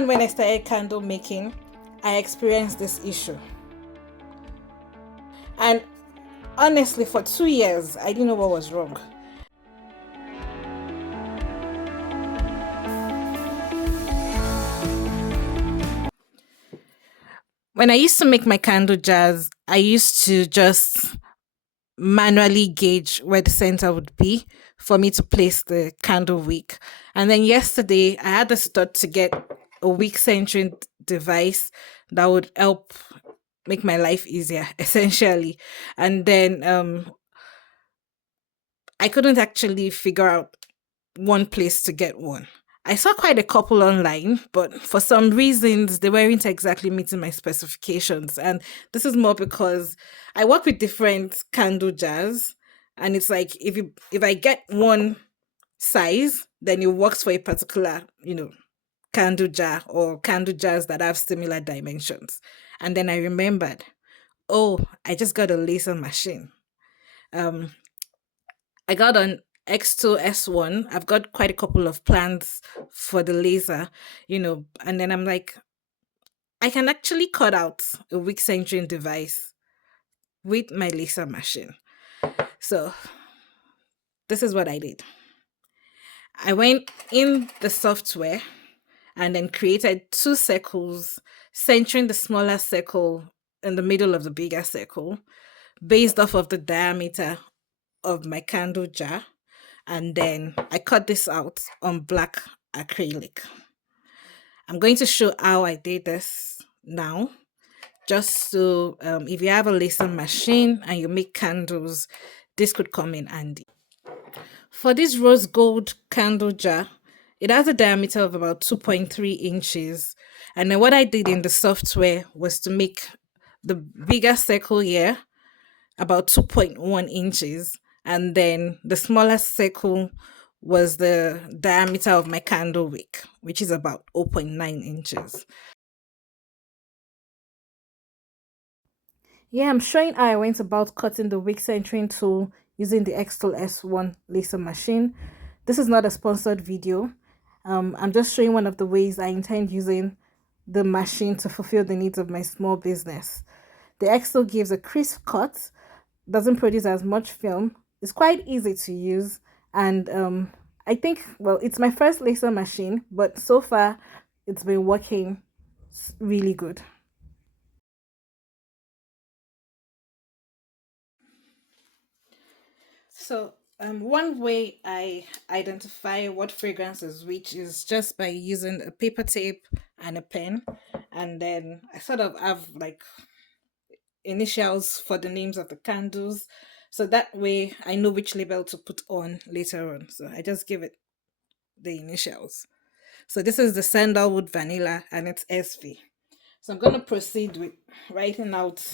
on when I started candle making, I experienced this issue. And honestly, for 2 years, I didn't know what was wrong. When I used to make my candle jars, I used to just manually gauge where the center would be for me to place the candle wick. And then yesterday, I had a thought to get a wick centering device that would help make my life easier, essentially. And then I couldn't actually figure out one place to get one. I saw quite a couple online, but for some reasons they weren't exactly meeting my specifications. And this is more because I work with different candle jars, and it's like if I get one size, then it works for a particular, candle jar or candle jars that have similar dimensions. And then I remembered, oh, I just got a laser machine. Um, I got an X2 S1. I've got quite a couple of plans for the laser, and then I'm like, I can actually cut out a wick centering device with my laser machine. So this is what I did. I went in the software and then created two circles, centering the smaller circle in the middle of the bigger circle, based off of the diameter of my candle jar. And then I cut this out on black acrylic. I'm going to show how I did this now, just so if you have a laser machine and you make candles, this could come in handy. For this rose gold candle jar, it has a diameter of about 2.3 inches. And then what I did in the software was to make the bigger circle here about 2.1 inches. And then the smaller circle was the diameter of my candle wick, which is about 0.9 inches. Yeah, I'm showing how I went about cutting the wick centering tool using the X2 S1 laser machine. This is not a sponsored video. I'm just showing one of the ways I intend using the machine to fulfill the needs of my small business. The X2 gives a crisp cut, doesn't produce as much film. It's quite easy to use, and I think, well, it's my first laser machine, but so far it's been working really good. So one way I identify what fragrance is which is just by using a paper tape and a pen, and then I sort of have like initials for the names of the candles, so that way I know which label to put on later on. So I just give it the initials. So this is the sandalwood vanilla and it's SV. So I'm going to proceed with writing out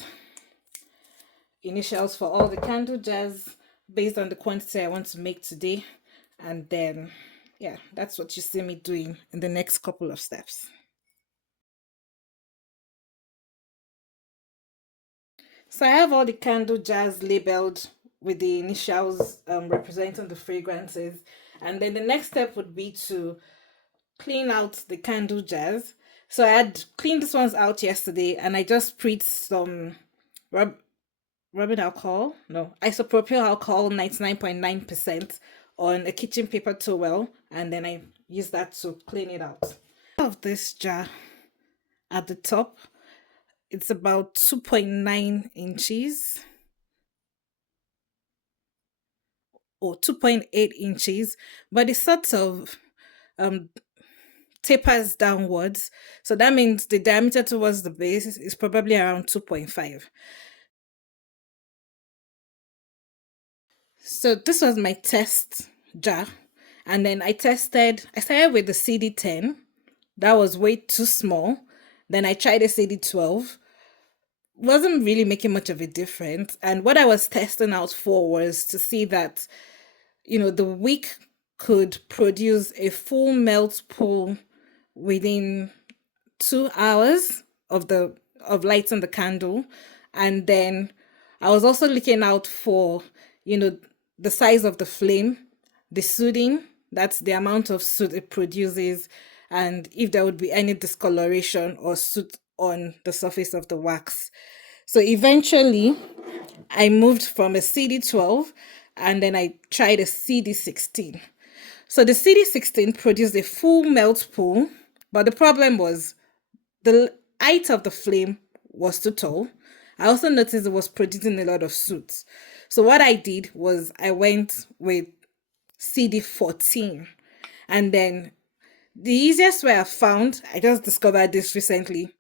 initials for all the candle jars based on the quantity I want to make today. And then, yeah, that's what you see me doing in the next couple of steps. So I have all the candle jars labeled with the initials representing the fragrances. And then the next step would be to clean out the candle jars. So I had cleaned these ones out yesterday and I just sprayed some rubbing alcohol, no, isopropyl alcohol 99.9% on a kitchen paper towel, and then I use that to clean it out. Of this jar at the top, it's about 2.9 inches or 2.8 inches, but it sort of tapers downwards. So that means the diameter towards the base is probably around 2.5. So this was my test jar. And then I started with the CD10. That was way too small. Then I tried a CD12. Wasn't really making much of a difference. And what I was testing out for was to see that, the wick could produce a full melt pool within 2 hours of lighting the candle. And then I was also looking out for, the size of the flame, the soothing, that's the amount of soot it produces, and if there would be any discoloration or soot on the surface of the wax. So eventually, I moved from a CD12 and then I tried a CD16. So the CD16 produced a full melt pool, but the problem was the height of the flame was too tall. I also noticed it was producing a lot of soot. So what I did was I went with CD14. And then the easiest way I found, I just discovered this recently,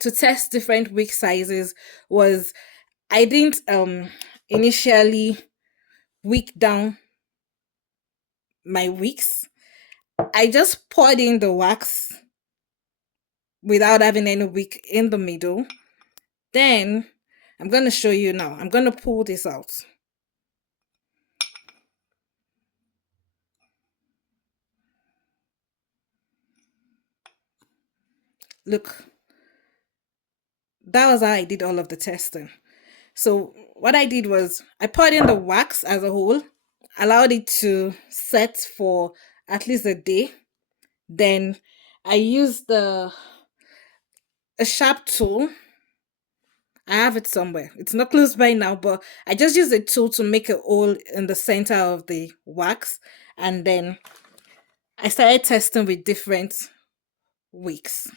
to test different wick sizes was I didn't initially wick down my wicks. I just poured in the wax without having any wick in the middle. Then I'm going to show you now. I'm going to pull this out. Look, that was how I did all of the testing. So what I did was I poured in the wax as a whole, allowed it to set for at least a day. Then I used a sharp tool. I have it somewhere. It's not close by now, but I just used a tool to make a hole in the center of the wax. And then I started testing with different wicks.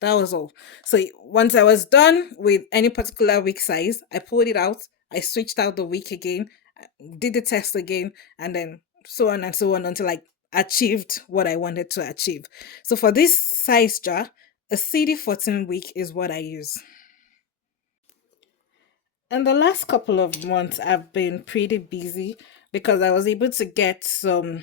That was all. So once I was done with any particular wick size, I pulled it out. I switched out the wick again, did the test again, and then so on and so on until I achieved what I wanted to achieve. So for this size jar, a CD14 wick is what I use. In the last couple of months, I've been pretty busy because I was able to get some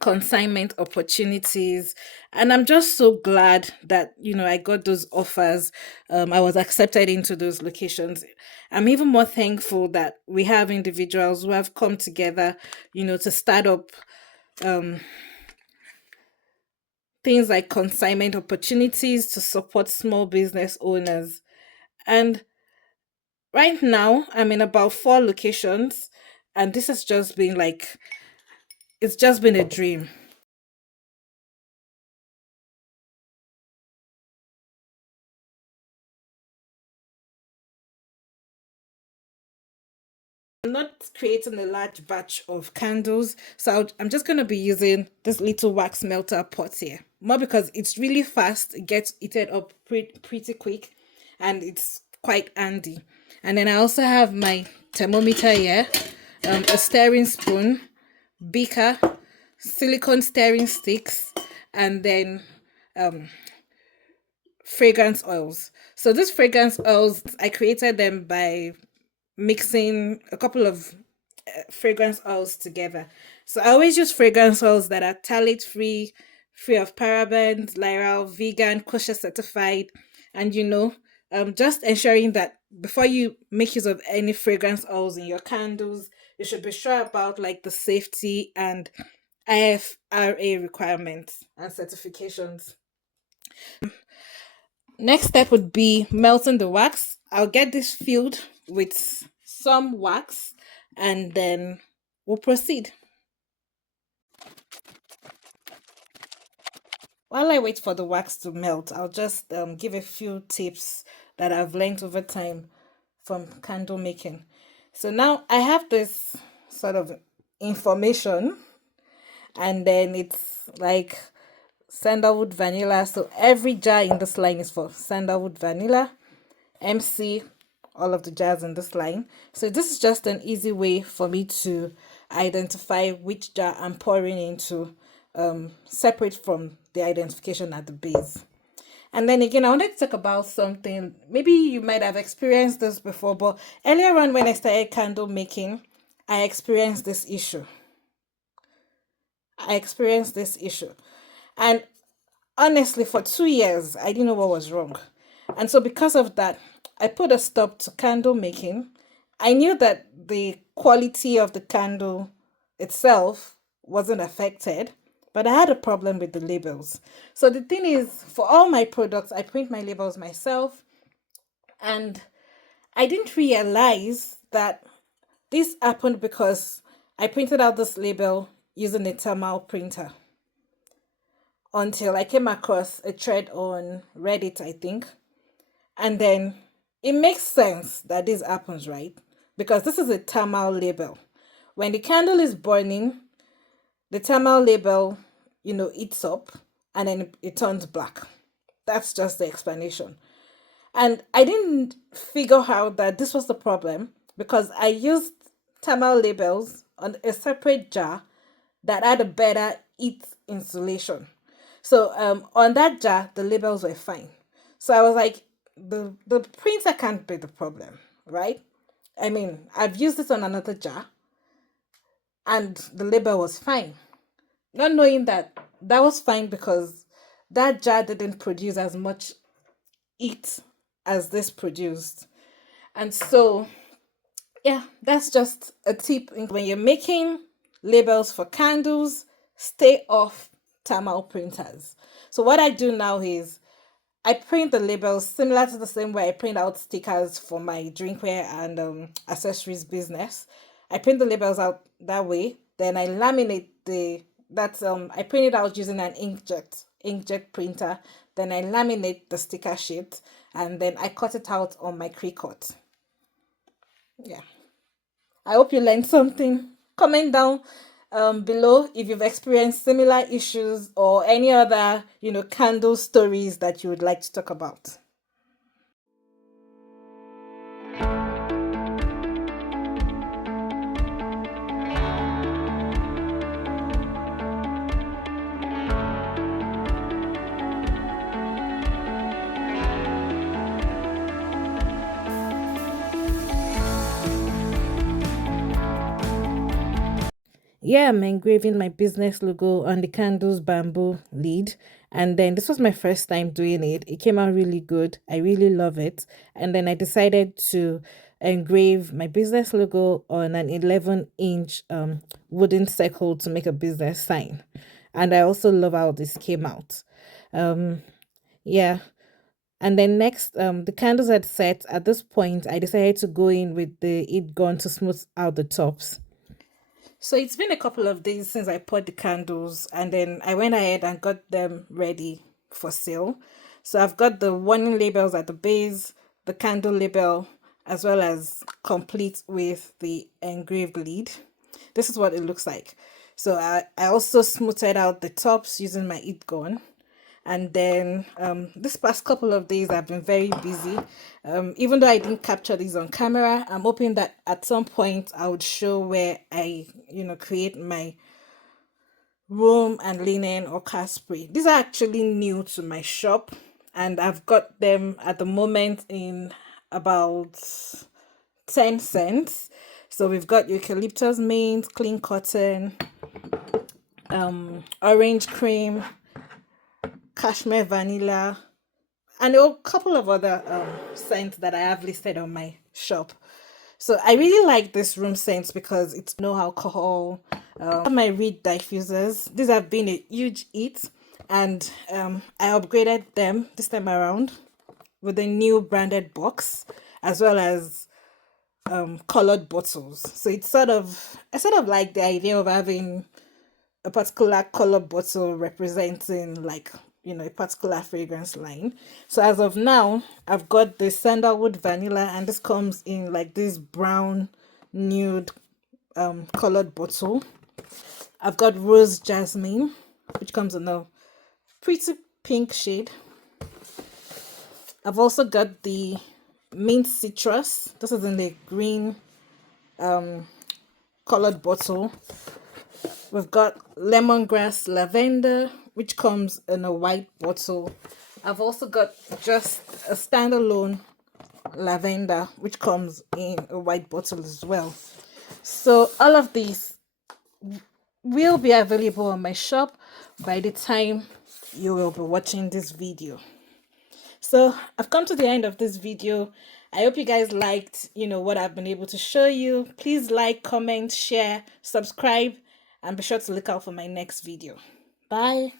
consignment opportunities, and I'm just so glad that I got those offers. I was accepted into those locations. I'm even more thankful that we have individuals who have come together to start up um things like consignment opportunities to support small business owners. And right now I'm in about 4 locations, and this has just been like, it's just been a dream. I'm not creating a large batch of candles, so I'm just going to be using this little wax melter pot here. More because it's really fast, it gets heated up pretty quick, and it's quite handy. And then I also have my thermometer here, a stirring spoon, beaker, silicone stirring sticks, and then fragrance oils. So these fragrance oils, I created them by mixing a couple of fragrance oils together. So I always use fragrance oils that are phthalate free, free of parabens, lyral, vegan, kosher certified, and just ensuring that before you make use of any fragrance oils in your candles, you should be sure about like the safety and IFRA requirements and certifications. Next step would be melting the wax. I'll get this filled with some wax, and then we'll proceed. While I wait for the wax to melt, I'll just give a few tips that I've learned over time from candle making. So now I have this sort of information, and then it's like sandalwood vanilla. So every jar in this line is for sandalwood vanilla. MC, all of the jars in this line. So this is just an easy way for me to identify which jar I'm pouring into, separate from the identification at the base. And then again, I wanted to talk about something. Maybe you might have experienced this before, but earlier on when I started candle making, I experienced this issue. I experienced this issue. And honestly, for 2 years, I didn't know what was wrong. And so, because of that, I put a stop to candle making. I knew that the quality of the candle itself wasn't affected, but I had a problem with the labels. So, the thing is, for all my products, I print my labels myself, and I didn't realize that this happened because I printed out this label using a thermal printer. until I came across a thread on Reddit, I think. And then it makes sense that this happens, right? Because this is a thermal label. When the candle is burning, the thermal label, eats up and then it turns black. That's just the explanation. And I didn't figure out that this was the problem because I used thermal labels on a separate jar that had a better heat insulation. So on that jar, the labels were fine. So I was like, the printer can't be the problem, right? I mean, I've used this on another jar and the label was fine. Not knowing that that was fine because that jar didn't produce as much heat as this produced. And so, yeah, that's just a tip. When you're making labels for candles, stay off thermal printers. So what I do now is I print the labels similar to the same way I print out stickers for my drinkware and accessories business. I print the labels out that way. Then I laminate I print it out using an inkjet printer. Then I laminate the sticker sheet and then I cut it out on my Cricut. Yeah. I hope you learned something. Comment down below if you've experienced similar issues or any other, candle stories that you would like to talk about. Yeah, I'm engraving my business logo on the candle's bamboo lid. And then this was my first time doing it. It came out really good. I really love it. And then I decided to engrave my business logo on an 11-inch wooden circle to make a business sign. And I also love how this came out. Um, yeah. And then next, the candles had set. At this point, I decided to go in with the heat gun to smooth out the tops. So it's been a couple of days since I poured the candles and then I went ahead and got them ready for sale. So I've got the warning labels at the base, the candle label, as well as complete with the engraved lid. This is what it looks like. So I also smoothed out the tops using my heat gun. And then this past couple of days I've been very busy. Even though I didn't capture these on camera, I'm hoping that at some point I would show where I create my room and linen or car spray. These are actually new to my shop and I've got them at the moment in about 10 cents. So we've got eucalyptus mint, clean cotton, orange cream, cashmere vanilla, and a couple of other scents that I have listed on my shop. So I really like this room scents because it's no alcohol. My reed diffusers, these have been a huge hit, and I upgraded them this time around with a new branded box as well as colored bottles. So I sort of like the idea of having a particular color bottle representing a particular fragrance line. So as of now, I've got the sandalwood vanilla and this comes in like this brown nude colored bottle. I've got rose jasmine, which comes in a pretty pink shade. I've also got the mint citrus. This is in the green colored bottle. We've got lemongrass lavender, which comes in a white bottle. I've also got just a standalone lavender, which comes in a white bottle as well. So all of these will be available on my shop by the time you will be watching this video. So I've come to the end of this video. I hope you guys liked, what I've been able to show you. Please like, comment, share, subscribe, and be sure to look out for my next video. Bye.